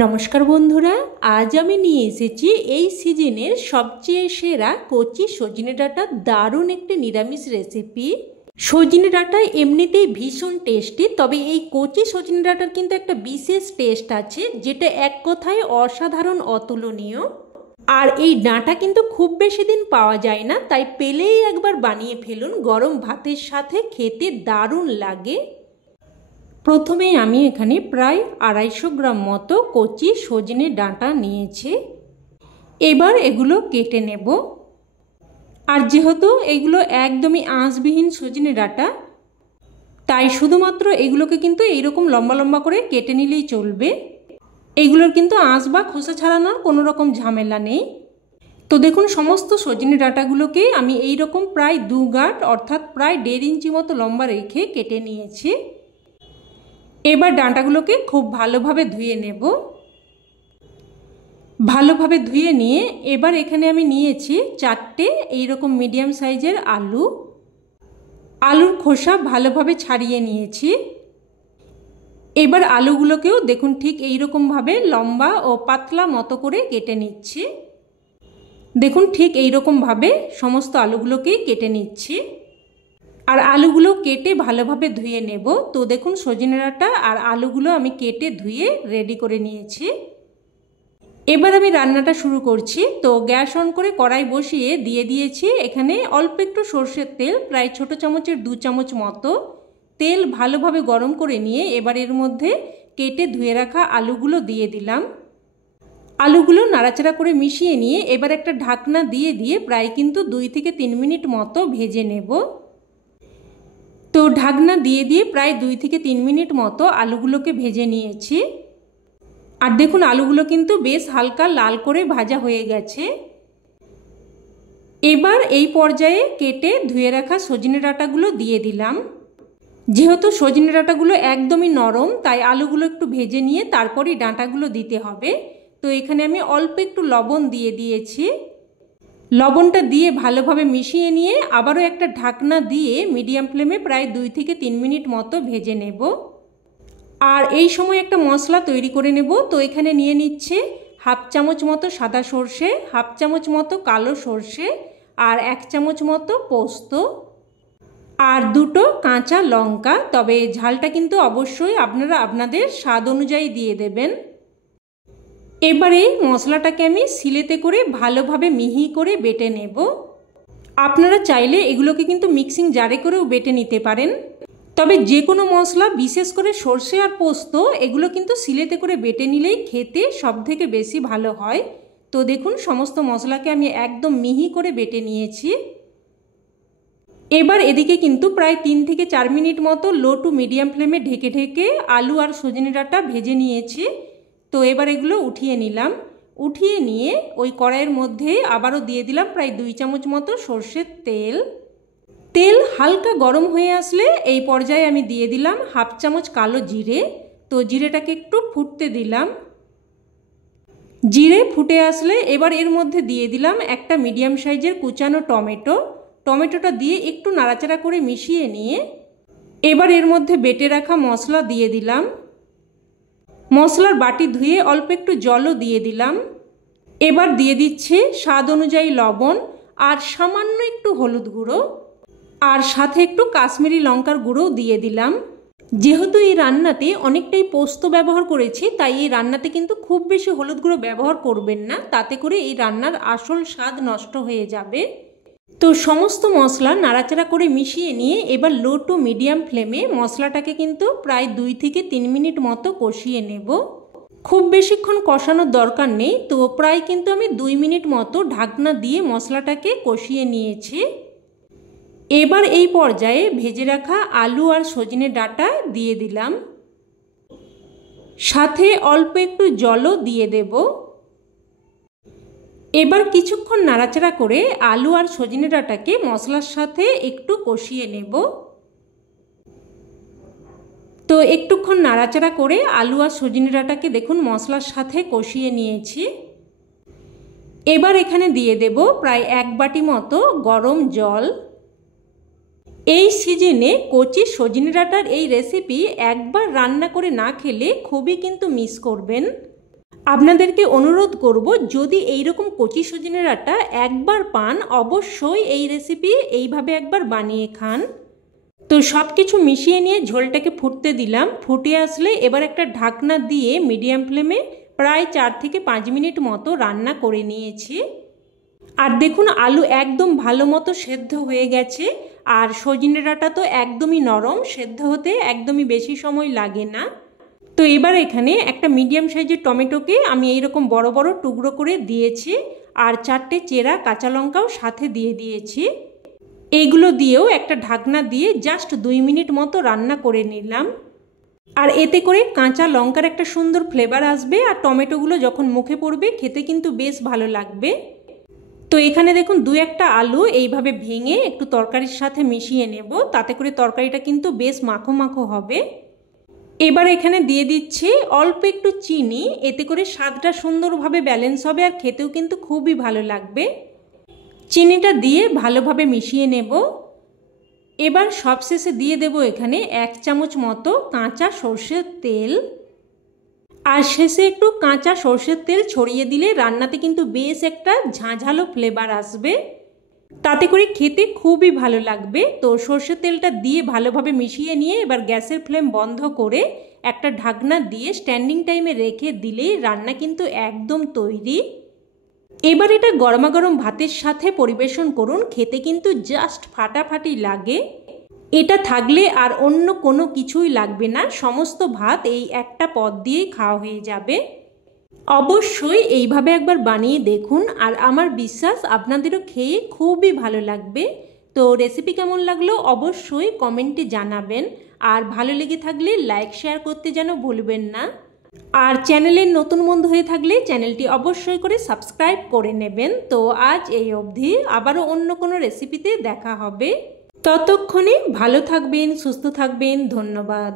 নমস্কার বন্ধুরা, আজ আমি নিয়ে এসেছি এই সিজনের সবচেয়ে সেরা কচি সজনে ডাঁটার দারুণ একটি নিরামিষ রেসিপি। সজনে ডাঁটা এমনিতেই ভীষণ টেস্টি, তবে এই কচি সজনে ডাঁটার কিন্তু একটা বিশেষ টেস্ট আছে, যেটা এক কথায় অসাধারণ, অতুলনীয়। আর এই ডাঁটা কিন্তু খুব বেশি দিন পাওয়া যায় না, তাই পেলেই একবার বানিয়ে ফেলুন। গরম ভাতের সাথে খেতে দারুণ লাগে। প্রথমে আমি এখানে প্রায় 250 গ্রাম মতো কচি সজনে ডাঁটা নিয়েছি। এবার এগুলো কেটে নেব। আর যেহেতু এগুলো একদমই আঁশবিহীন সজনে ডাঁটা, তাই শুধুমাত্র এগুলোকে কিন্তু এইরকম লম্বা লম্বা করে কেটে নিলেই চলবে। এইগুলোর কিন্তু আঁশ বা খোসা ছাড়ানোর কোনো রকম ঝামেলা নেই। তো দেখুন, সমস্ত সজনে ডাঁটাগুলোকে আমি এইরকম প্রায় 2 গাঁট অর্থাৎ প্রায় 1.5 ইঞ্চি মতো লম্বা রেখে কেটে নিয়েছি। এবার ডাঁটাগুলোকে খুব ভালোভাবে ধুয়ে নেব। ভালোভাবে ধুয়ে নিয়ে এবার এখানে আমি নিয়েছি 4টে এইরকম মিডিয়াম সাইজের আলু। আলুর খোসা ভালোভাবে ছাড়িয়ে নিয়েছি। এবার আলুগুলোকেও দেখুন ঠিক এইরকমভাবে লম্বা ও পাতলা মতো করে কেটে নিচ্ছি। দেখুন ঠিক এইরকমভাবে সমস্ত আলুগুলোকেই কেটে নিচ্ছি। আর আলুগুলো কেটে ভালোভাবে ধুয়ে নেব। তো দেখুন, সজনে ডাঁটা আর আলুগুলো আমি কেটে ধুয়ে রেডি করে নিয়েছি। এবার আমি রান্নাটা শুরু করছি। তো গ্যাস অন করে কড়াই বসিয়ে দিয়ে দিয়েছি এখানে অল্প একটু সর্ষের তেল, প্রায় ছোট চামচের 2 চামচ মতো। তেল ভালোভাবে গরম করে নিয়ে এবার এর মধ্যে কেটে ধুয়ে রাখা আলুগুলো দিয়ে দিলাম। আলুগুলো নাড়াচাড়া করে মিশিয়ে নিয়ে এবার একটা ঢাকনা দিয়ে দিয়ে প্রায় কিন্তু 2 থেকে 3 মিনিট মতো ভেজে নেব। তো ঢাকনা দিয়ে দিয়ে প্রায় 2 থেকে 3 মিনিট মতো আলুগুলোকে ভেজে নিয়েছি। আর দেখুন, আলুগুলো কিন্তু বেশ হালকা লাল করে ভাজা হয়ে গেছে। এবার এই পর্যায়ে কেটে ধুয়ে রাখা সজনে ডাঁটাগুলো দিয়ে দিলাম। যেহেতু সজনে ডাঁটাগুলো একদমই নরম, তাই আলুগুলো একটু ভেজে নিয়ে তারপরই ডাঁটাগুলো দিতে হবে। তো এখানে আমি অল্প একটু লবণ দিয়ে দিয়েছি। লবণটা দিয়ে ভালোভাবে মিশিয়ে নিয়ে আবারও একটা ঢাকনা দিয়ে মিডিয়াম ফ্লেমে প্রায় 2 থেকে 3 মিনিট মতো ভেজে নেব। আর এই সময় একটা মশলা তৈরি করে নেব। তো এখানে নিয়ে নিচ্ছে 1/2 চামচ মতো সাদা সর্ষে, 1/2 চামচ মতো কালো সর্ষে, আর 1 চামচ মতো পোস্ত, আর 2টো কাঁচা লঙ্কা। তবে ঝালটা কিন্তু অবশ্যই আপনারা আপনাদের স্বাদ অনুযায়ী দিয়ে দেবেন। এবারে মশলাটাকে আমি শিলেতে করে ভালোভাবে মিহি করে বেটে নেব। আপনারা চাইলে এগুলোকে কিন্তু মিক্সিং জারে করেও বেটে নিতে পারেন। তবে যে কোনো মশলা, বিশেষ করে সর্ষে আর পোস্ত, এগুলো কিন্তু শিলেতে করে বেটে নিলেই খেতে সবথেকে বেশি ভালো হয়। তো দেখুন, সমস্ত মশলাকে আমি একদম মিহি করে বেটে নিয়েছি। এবার এদিকে কিন্তু প্রায় 3 থেকে 4 মিনিট মতো লো টু মিডিয়াম ফ্লেমে ঢেকে ঢেকে আলু আর সজনে ডাঁটা ভেজে নিয়েছি। তো এবার এগুলো উঠিয়ে নিলাম। উঠিয়ে নিয়ে ওই কড়াইয়ের মধ্যে আবারও দিয়ে দিলাম প্রায় 2 চামচ মতো সর্ষের তেল। তেল হালকা গরম হয়ে আসলে এই পর্যায়ে আমি দিয়ে দিলাম 1/2 চামচ কালো জিরে। তো জিরেটাকে একটু ফুটতে দিলাম। জিরে ফুটে আসলে এবার এর মধ্যে দিয়ে দিলাম একটা মিডিয়াম সাইজের কুচানো টমেটো। টমেটোটা দিয়ে একটু নাড়াচাড়া করে মিশিয়ে নিয়ে এবার এর মধ্যে বেটে রাখা মশলা দিয়ে দিলাম। মশলার বাটি ধুয়ে অল্প একটু জলও দিয়ে দিলাম। এবার দিয়ে দিচ্ছে স্বাদ অনুযায়ী লবণ আর সামান্য একটু হলুদ গুঁড়ো, আর সাথে একটু কাশ্মীরি লঙ্কার গুঁড়োও দিয়ে দিলাম। যেহেতু এই রান্নাতে অনেকটাই পোস্ত ব্যবহার করেছি, তাই এই রান্নাতে কিন্তু খুব বেশি হলুদ গুঁড়ো ব্যবহার করবেন না, তাতে করে এই রান্নার আসল স্বাদ নষ্ট হয়ে যাবে। তো সমস্ত মশলা নাড়াচাড়া করে মিশিয়ে নিয়ে এবার লো টু মিডিয়াম ফ্লেমে মশলাটাকে কিন্তু প্রায় 2 থেকে 3 মিনিট মতো কষিয়ে নেব। খুব বেশিক্ষণ কষানোর দরকার নেই। তো প্রায় কিন্তু আমি 2 মিনিট মতো ঢাকনা দিয়ে মশলাটাকে কষিয়ে নিয়েছি। এবার এই পর্যায়ে ভেজে রাখা আলু আর সজনে ডাঁটা দিয়ে দিলাম। সাথে অল্প একটু জলও দিয়ে দেব। এবার কিছুক্ষণ নাড়াচাড়া করে আলু আর সজনে ডাঁটাকে মশলার সাথে একটু কষিয়ে নেব। তো একটুক্ষণ নাড়াচাড়া করে আলু আর সজনে ডাঁটাকে দেখুন মশলার সাথে কষিয়ে নিয়েছি। এবার এখানে দিয়ে দেব প্রায় 1 বাটি মতো গরম জল। এই সিজনে কচি সজনে ডাঁটার এই রেসিপি একবার রান্না করে না খেলে খুবই কিন্তু মিস করবেন। আপনাদেরকে অনুরোধ করব, যদি এইরকম কচি সজনে ডাঁটা একবার পান অবশ্যই এই রেসিপি এইভাবে একবার বানিয়ে খান। তো সব কিছু মিশিয়ে নিয়ে ঝোলটাকে ফুটতে দিলাম। ফুটে আসলে এবার একটা ঢাকনা দিয়ে মিডিয়াম ফ্লেমে প্রায় 4 থেকে 5 মিনিট মতো রান্না করে নিয়েছি। আর দেখুন আলু একদম ভালো মতো সেদ্ধ হয়ে গেছে, আর সজনে ডাঁটা তো একদমই নরম, সেদ্ধ হতে একদমই বেশি সময় লাগে না। তো এবার এখানে একটা মিডিয়াম সাইজের টমেটোকে আমি এইরকম বড় বড় টুকরো করে দিয়েছি, আর 4টে চেরা কাঁচা লঙ্কাও সাথে দিয়ে দিয়েছি। এইগুলো দিয়েও একটা ঢাকনা দিয়ে জাস্ট 2 মিনিট মতো রান্না করে নিলাম। আর এতে করে কাঁচা লঙ্কার একটা সুন্দর ফ্লেভার আসবে, আর টমেটোগুলো যখন মুখে পড়বে খেতে কিন্তু বেশ ভালো লাগবে। তো এখানে দেখুন 2-1টা আলু এইভাবে ভেঙে একটু তরকারির সাথে মিশিয়ে নেব, তাতে করে তরকারিটা কিন্তু বেশ মাখো মাখো হবে। এবার এখানে দিয়ে দিচ্ছি অল্প একটু চিনি, এতে করে স্বাদটা সুন্দরভাবে ব্যালেন্স হবে আর খেতেও কিন্তু খুবই ভালো লাগবে। চিনিটা দিয়ে ভালোভাবে মিশিয়ে নেব। এবার সবশেষে দিয়ে দেব এখানে 1 চামচ মতো কাঁচা সর্ষের তেল, আর শেষে একটু কাঁচা সর্ষের তেল ছড়িয়ে দিলে রান্নাতে কিন্তু বেশ একটা ঝাঁঝালো ফ্লেভার আসবে, তাতে করে খেতে খুবই ভালো লাগবে। তো সর্ষের তেলটা দিয়ে ভালোভাবে মিশিয়ে নিয়ে এবার গ্যাসের ফ্লেম বন্ধ করে একটা ঢাকনা দিয়ে স্ট্যান্ডিং টাইমে রেখে দিলেই রান্না কিন্তু একদম তৈরি। এবার এটা গরমাগরম ভাতের সাথে পরিবেশন করুন, খেতে কিন্তু জাস্ট ফাটাফাটি লাগে। এটা থাকলে আর অন্য কোনো কিছুই লাগবে না, সমস্ত ভাত এই একটা পদ দিয়েই খাওয়া হয়ে যাবে। অবশ্যই এইভাবে একবার বানিয়ে দেখুন, আর আমার বিশ্বাস আপনাদেরও খেয়ে খুবই ভালো লাগবে। তো রেসিপি কেমন লাগলো অবশ্যই কমেন্টে জানাবেন, আর ভালো লেগে থাকলে লাইক শেয়ার করতে যেন ভুলবেন না। আর চ্যানেলের নতুন বন্ধু হয়ে থাকলে চ্যানেলটি অবশ্যই করে সাবস্ক্রাইব করে নেবেন। তো আজ এই অবধি, আবারও অন্য কোনো রেসিপিতে দেখা হবে। ততক্ষণে ভালো থাকবেন, সুস্থ থাকবেন। ধন্যবাদ।